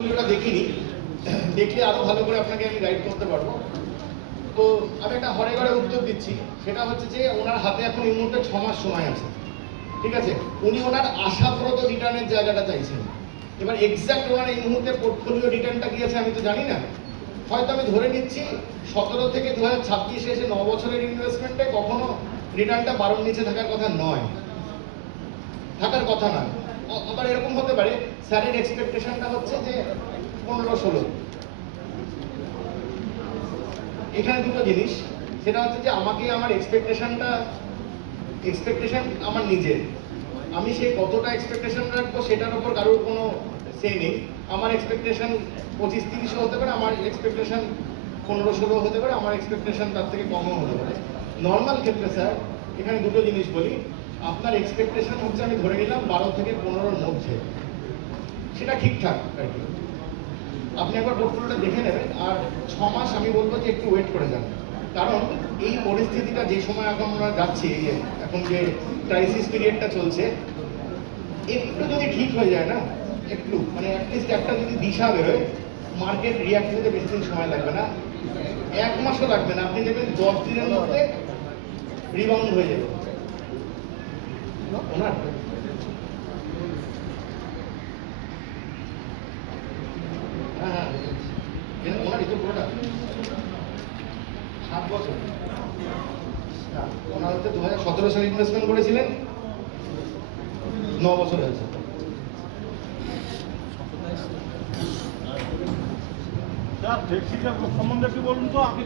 ভিডিওটা দেখিনি, দেখলে আরো ভালো করে আপনাকে আমি গাইড করতে পারবো। তো আমি একটা হরে ঘরে উত্তর দিচ্ছি, সেটা হচ্ছে যে ওনার হাতে এখন এই মুহূর্তে 6 মাস সময় আছে, ঠিক আছে। উনি ওনার আশাপ্রদ রিটার্নের জায়গাটা চাইছেন। এবার এক্সাক্ট ওনার এই মুহূর্তে পোর্টফোলিও রিটার্নটা কি আছে আমি তো জানি না, হয়তো আমি ধরে নিচ্ছি 17 থেকে 2026 এসে 9 বছরের ইনভেস্টমেন্টে কখনো রিটার্নটা 12-র নিচে থাকার কথা নয়, থাকার কথা না। আবার এরকম হতে পারে স্যারের এক্সপেকটেশনটা হচ্ছে যে 15-16। এখানে দুটো জিনিস, সেটা হচ্ছে যে আমাকে আমার এক্সপেকটেশন আমার নিজের, আমি সেই কতটা এক্সপেকটেশন রাখবো সেটার উপর কারোর কোনো সে নেই। আমার এক্সপেকটেশন 25-30 হতে পারে, আমার এক্সপেকটেশন 15-16 হতে পারে, আমার এক্সপেকটেশন তার থেকে কমও হতে পারে। নর্মাল ক্ষেত্রে স্যার এখানে দুটো জিনিস বলি, আপনার এক্সপেকটেশন হচ্ছে আমি ধরে নিলাম 12 থেকে 15-র মধ্যে, সেটা ঠিকঠাক আর কি। আপনি একবার পোর্টফোলিওটা দেখে নেবেন, আর 6 মাস আমি বলবো যে একটু ওয়েট করে যান। কারণ এই পরিস্থিতিটা যে সময় এখন আমরা যাচ্ছি, এই যে এখন যে ক্রাইসিস পিরিয়ডটা চলছে, একটু যদি ঠিক হয়ে যায় না, একটু মানে অ্যাটলিস্ট একটা যদি দিশা বেরোয়, মার্কেট রিয়াক্ট হতে বেশি দিন সময় লাগবে না, 1 মাসও লাগবে না, আপনি দেখবেন 10 দিনের মধ্যে রিবাউন্ড হয়ে যাবে ওনার। হ্যাঁ, ওনার এই তো পুরোটা 7 বছর। ওনার হচ্ছে 2017 সালে ইনভেস্টমেন্ট করেছিলেন, 9 বছর হয়েছে। সম্বন্ধে একটু বলুন তো, আমি তো